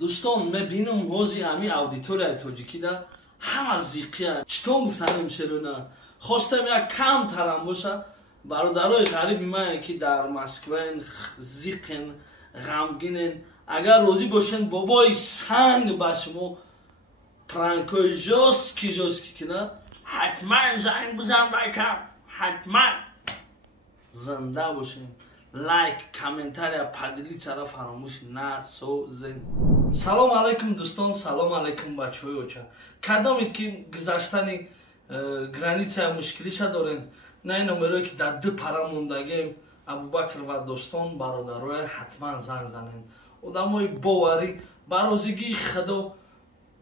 دوستان میبینم حوزی امی اودیتوری تاجیکی دا همه زیقیه چطور گفتن میشه رو نه خواستم یک کم ترم باشه برادرای غریبی من که در مسکو زیقین غمگینن اگر روزی باشن بابای سنگ باشم پرانکوی جوسکی کنه حتما زنگ بزن بکم حتما زنده باشین لایک کامنتاری پادلی چرا فراموش نسازین. سلام علیکم دوستان، سلام علیکم بچه‌های اوچا. کدامید که گذشتن گرانیته مشکلیش دارین نه نمره که در دو پرا موندگیم ابوبکر و دوستان برادرای حتما زنگ زنین آدمای باوری برازگی خدا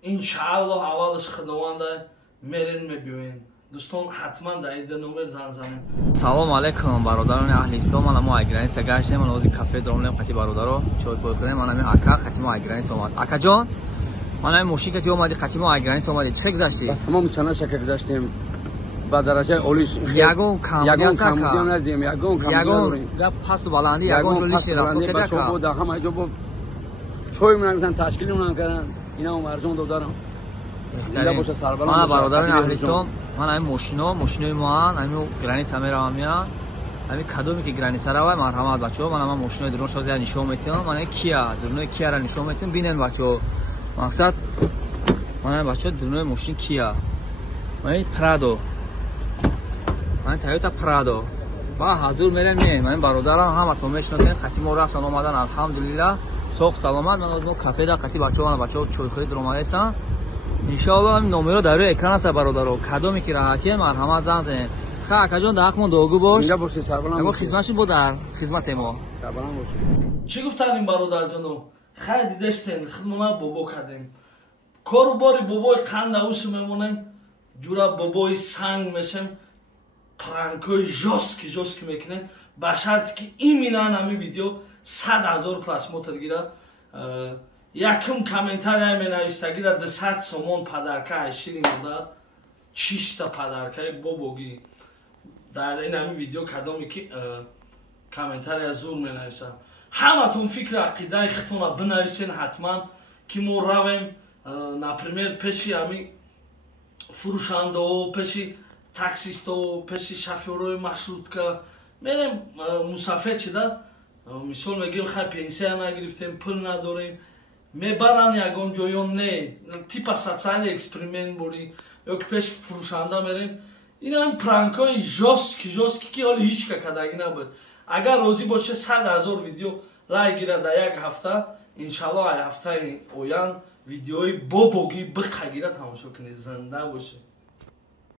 انشاءالله اولش خداونده میرین میبینین دوستان حتما در این نمره زنگ زنین. سلام علیکم برادران اهل اسلام. من گرانیت گشتم من از کافه درملم خاطی برادرو چای پول کنم من اکا خاتم گرانیت اومد اکا جان من موشی که اومدی خاتم گرانیت اومدی چه گذشتی تمام سنه شک گذشتیم با درجه اولیش یگون کم ندیم یگون گپ پس بلندی یگون جلیسی رسو کرده که بود همه جو بود چوی من تشکیل من کردن اینا مرجون دو دارم من برادران اهل اسلام من ماشینای ما همین گرانیت میرم میان همین کدومی که گرانی سراوی مرحمت بچه‌ها من ماشینای درون شازی نشون میدم من کیا درون کیا را نشون میدم ببینن بچه‌ها مقصد من بچه‌ها درون ماشین کیا من پرادو من تویوتا پرادو با حضور میرم من برادران همتون میشناسین خاتم رفتن اومدن الحمدلله سوق سلامت. من از مو کافه دا خاطی بچه‌ها چای خرید رو مایسن انشاءالله نمره در روی اکران است برادرو کدومی که راحتی مرحمت زنگ خاک جان ده حق دوگو باش اینجا باشه سربلند ما خدمتش بود در خدمت ما سربلند باشه. چی گفتن این برادر جانو خیلی دیدستین خدمت بابا کردیم کارو باری بابای قند اوش میمونیم جورا بابای سنگ میشیم پرانکوی جوسکی میکنیم به شرطی که این مینان همین ویدیو 100,000 پراسموتر گیره یکم کامنتاری می نویسته گیره 200 سومون پدرکه شیرین بوده 6 تا پدرکه بابوگی در این همین ویدیو کدامی که کامنتاری از زور می نویسه همه تون فکر عقیده خطونه بنویسین حتما که ما رویم نپریمیر پیشی همین فروشنده و پیشی تاکسیست و پیشی شفیروی مشروط که میریم مسافر چیده مثال میگیم خیلی پنسیه نگرفتیم پول نداریم میبرن یکان جایون نه تیپ سوسیال اکسپریمنت بوری یا که پیش فروشنده میریم این هم پرانکای جوسکی که حالی هیچ که کدگی نبود اگر روزی باشه 100,000 ویدیو لایک گیره در یک هفته انشالله هفته اویان ویدیوی بابوگی بخگیره تماشا کنید زنده باشه.